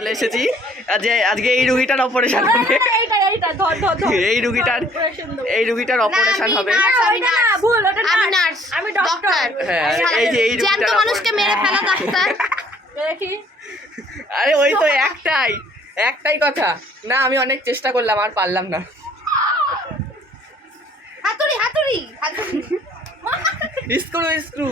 চলে এসেছি আজকে এই রুগীটার অপারেশন হবে। এই রুগীটার অপারেশন হবে। আরে ওই তো একটাই কথা না, আমি অনেক চেষ্টা করলাম আর পারলাম না। স্ক্রু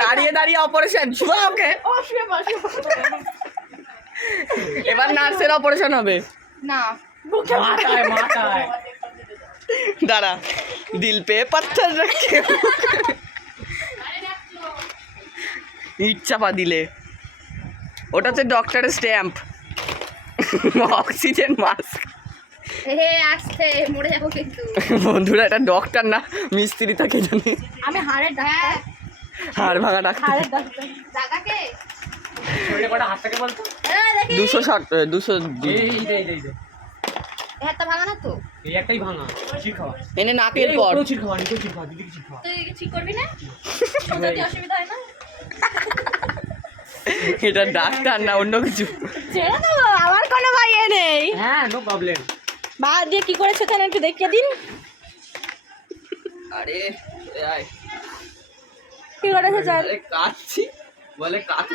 দাঁড়িয়ে দাঁড়িয়ে অপারেশন। ওকে এবার নার্সের অপারেশন হবে না। দাঁড়া, দিল পে পাথর রাখে ইট চাপা দিলে ওটা হচ্ছে ডক্টরের স্ট্যাম্প। Oxygen mask. মরে যাবো কিন্তু। বন্ধুরা এটা ডক্টর না মিস্ত্রি, তাকে জানি। আমি হাড়ের ডাক্তার। হাড় ভাঙা ডাক্তার। 260 হাতটা ভাঙা না তো? এনে নাকের পর তুই ঠিক করবি না? যদি অসুবিধা হয় না? এটা ডাক্তার না অন্য কিছু। ছেড়ে দেবো, আমার কোনো ভাইয়ে নেই। হ্যাঁ, নো প্রবলেম। বা দিয়ে কি করেছে তাহলে একটু দেখিয়ে দিন। আরে কি করেছে স্যার? কাটছি বলে কাট।